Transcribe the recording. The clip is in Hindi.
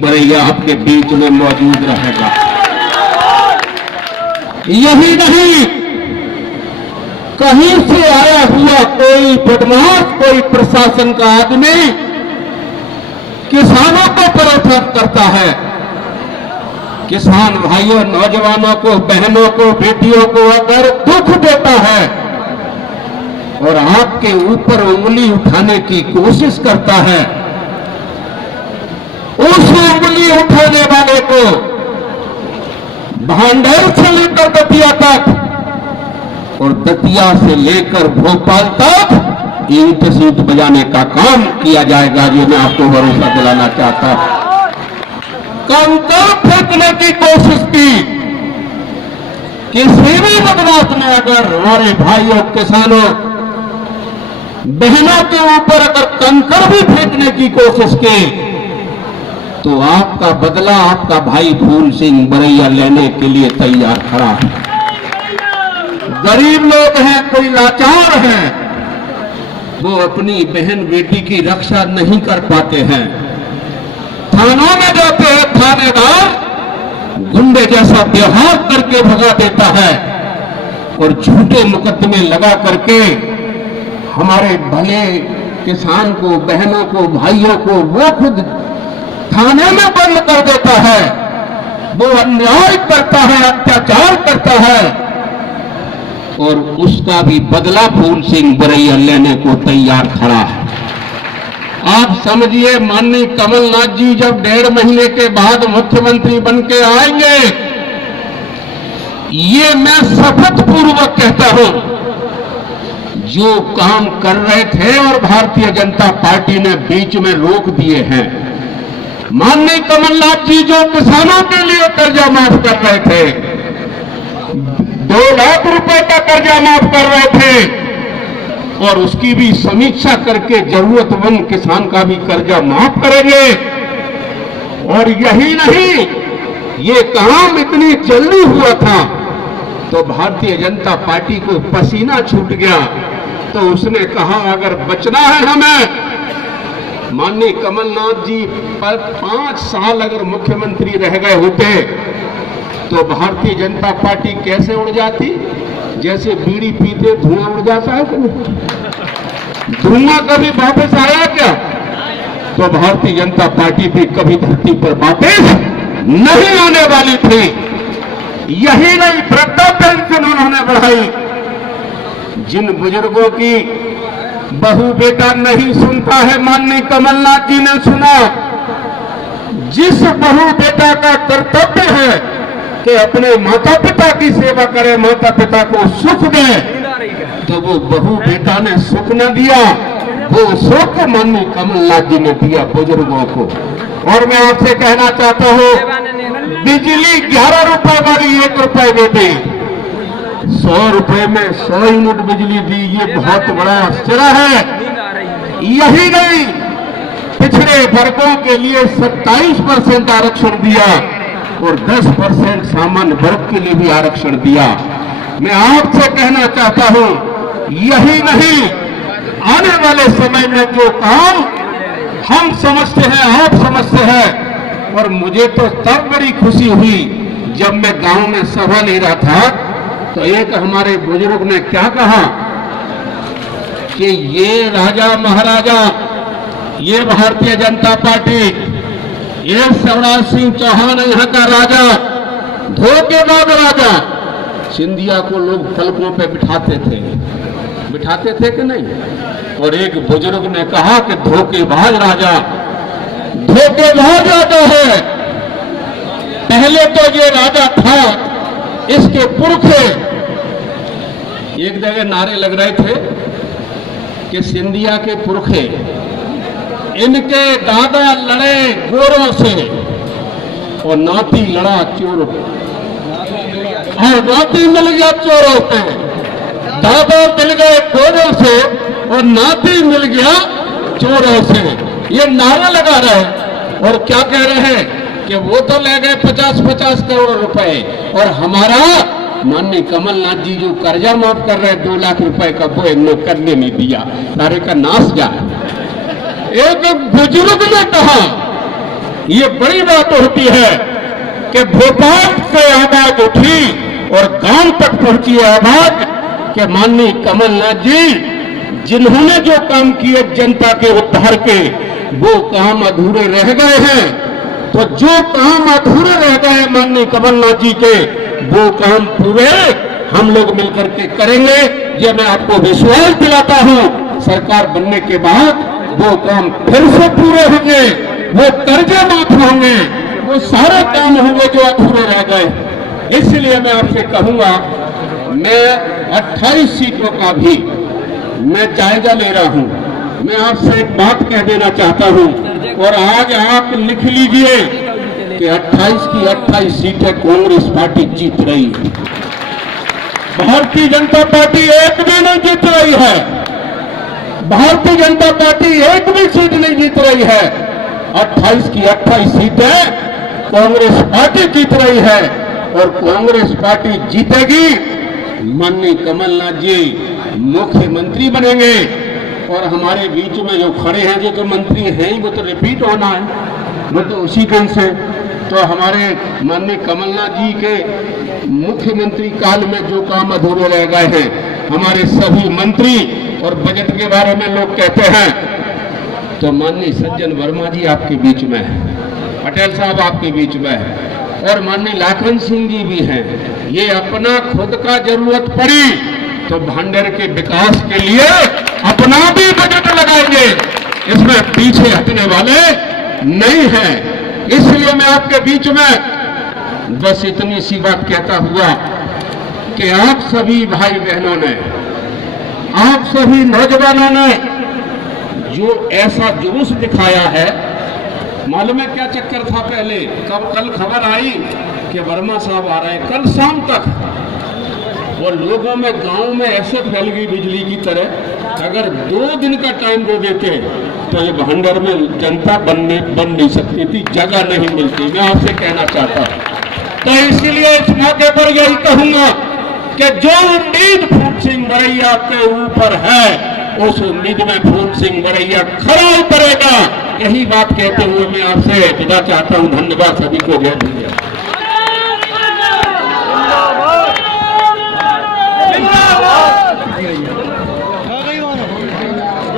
बरैया आपके बीच में मौजूद रहेगा। यही नहीं, कहीं से आया हुआ कोई बदमाश, कोई प्रशासन का आदमी किसानों को परेशान करता है, किसान भाइयों, नौजवानों को, बहनों को, बेटियों को अगर दुख देता है और आपके ऊपर उंगली उठाने की कोशिश करता है, उस उंगली उठाने वाले को भांडेर से लेकर दतिया तक और दतिया से लेकर भोपाल तक ईंट सीट बजाने का काम किया जाएगा। ये मैं आपको भरोसा दिलाना चाहता हूं। कंकर फेंकने की कोशिश की किसी भी बदमाश ने अगर हमारे भाइयों, किसानों, बहनों के ऊपर अगर कंकर भी फेंकने की कोशिश की तो आपका बदला आपका भाई फूल सिंह बरैया लेने के लिए तैयार खड़ा है। गरीब लोग हैं, कोई लाचार है, वो अपनी बहन बेटी की रक्षा नहीं कर पाते हैं। थानों में जाते हैं, थानेदार गुंडे जैसा व्यवहार करके भगा देता है और झूठे मुकदमे लगा करके हमारे भले किसान को, बहनों को, भाइयों को वो खुद थाने में बंद कर देता है। वो अन्याय करता है, अत्याचार करता है और उसका भी बदला फूल सिंह बरैया लेने को तैयार खड़ा है। आप समझिए, माननीय कमलनाथ जी जब 1.5 महीने के बाद मुख्यमंत्री बन के आएंगे, ये मैं शपथ पूर्वक कहता हूं, जो काम कर रहे थे और भारतीय जनता पार्टी ने बीच में रोक दिए हैं, माननीय कमलनाथ जी जो किसानों के लिए कर्जा माफ कर रहे थे, 2 लाख रुपए का कर्जा माफ कर रहे थे और उसकी भी समीक्षा करके जरूरतमंद किसान का भी कर्जा माफ करेंगे। और यही नहीं, ये काम इतनी जल्दी हुआ था तो भारतीय जनता पार्टी को पसीना छूट गया, तो उसने कहा अगर बचना है हमें, माननीय कमलनाथ जी पर 5 साल अगर मुख्यमंत्री रह गए होते तो भारतीय जनता पार्टी कैसे उड़ जाती? जैसे बीड़ी पीते धुआं उड़ जाता है, धुआं कभी वापस आया क्या? तो भारतीय जनता पार्टी भी कभी धरती पर वापस नहीं आने वाली थी। यही नहीं, वृद्धा पेंशन उन्होंने बढ़ाई। जिन बुजुर्गों की बहू बेटा नहीं सुनता है, माननीय कमलनाथ जी ने सुना। जिस बहू बेटा का कर्तव्य है कि अपने माता पिता की सेवा करे, माता पिता को सुख दे, तो वो बहू बेटा ने सुख न दिया, वो सुख माननीय कमलनाथ जी ने दिया बुजुर्गों को। और मैं आपसे कहना चाहता हूँ, बिजली 11 रुपए वाली 1 रुपए में दी, 100 रुपए में 100 यूनिट बिजली दी, ये बहुत बड़ा आश्चर्य है। यही नहीं, पिछड़े वर्गों के लिए 27% आरक्षण दिया और 10% सामान्य वर्ग के लिए भी आरक्षण दिया। मैं आपसे कहना चाहता हूं, यही नहीं, आने वाले समय में जो काम हम समझते हैं, आप समझते हैं, और मुझे तो तब बड़ी खुशी हुई जब मैं गांव में सभा ले रहा था तो एक हमारे बुजुर्ग ने क्या कहा कि ये राजा महाराजा, ये भारतीय जनता पार्टी, ये शिवराज सिंह चौहान यहाँ का राजा, धोखेबाज राजा। सिंधिया को लोग पलकों पे बिठाते थे कि नहीं? और एक बुजुर्ग ने कहा कि धोखेबाज राजा, धोखेबाज राजा है। पहले तो ये राजा था, इसके पुरखे एक जगह नारे लग रहे थे कि सिंधिया के पुरखे, इनके दादा लड़े गोरों से और नाती लड़ा चोरों, और नाती मिल गया चोरों से, दादा मिल गए गोरों से और नाती मिल गया चोरों से। ये नारा लगा रहे और क्या कह रहे हैं कि वो तो ले गए 50-50 करोड़ रुपए और हमारा माननीय कमलनाथ जी जो कर्जा माफ कर रहे हैं 2 लाख रुपए का, वो इन्होंने करने नहीं दिया, सारे का नाश जाए। एक बुजुर्ग ने कहा, ये बड़ी बात होती है कि भोपाल से आवाज उठी और गांव तक पहुंची आवाज कि माननीय कमलनाथ जी जिन्होंने जो काम किए जनता के उद्धार के वो काम अधूरे रह गए हैं। तो जो काम अधूरे रह गए माननीय कमलनाथ जी के वो काम पूरे हम लोग मिलकर के करेंगे। ये मैं आपको विश्वास दिलाता हूं, सरकार बनने के बाद वो काम फिर से पूरे होंगे, वो कर्जे माफ होंगे, वो सारे काम होंगे जो अधूरे रह गए। इसलिए मैं आपसे कहूंगा, मैं 28 सीटों का भी मैं जायजा ले रहा हूं। मैं आपसे एक बात कह देना चाहता हूं और आज आप लिख लीजिए कि 28 की 28 सीटें कांग्रेस पार्टी जीत रही है। भारतीय जनता पार्टी एक भी नहीं जीत रही है। भारतीय जनता पार्टी एक भी सीट नहीं जीत रही है। 28 की 28 सीटें कांग्रेस पार्टी जीत रही है और कांग्रेस पार्टी जीतेगी। माननीय कमलनाथ जी मुख्यमंत्री बनेंगे और हमारे बीच में जो खड़े हैं जो तो मंत्री हैं ही, वो तो रिपीट होना है, वो तो उसी दिन से। तो हमारे माननीय कमलनाथ जी के मुख्यमंत्री काल में जो काम अधूरे रह गए हैं, हमारे सभी मंत्री और बजट के बारे में लोग कहते हैं, तो माननीय सज्जन वर्मा जी आपके बीच में है, पटेल साहब आपके बीच में है और माननीय लाखन सिंह जी भी हैं। ये अपना खुद का जरूरत पड़ी तो भांडेर के विकास के लिए अपना भी बजट लगाएंगे, इसमें पीछे हटने वाले नहीं हैं। इसलिए मैं आपके बीच में बस इतनी सी बात कहता हुआ कि आप सभी भाई बहनों ने, आप सभी नौजवानों ने जो ऐसा जुलूस दिखाया है, मालूम है क्या चक्कर था पहले, कल खबर आई कि वर्मा साहब आ रहे हैं, कल शाम तक और लोगों में गांव में ऐसे फैल गई बिजली की तरह। अगर 2 दिन का टाइम दे देते तो ये भांडर में जनता बन नहीं सकती थी, जगह नहीं मिलती। मैं आपसे कहना चाहता हूं, तो इसीलिए इस मौके पर यही कहूंगा कि जो उम्मीद फूल सिंह बरैया के ऊपर है, उस उम्मीद में फूल सिंह बरैया खरा उतरेगा। यही बात कहते हुए मैं आपसे विदा चाहता हूं। धन्यवाद, सभी को जय हिंद।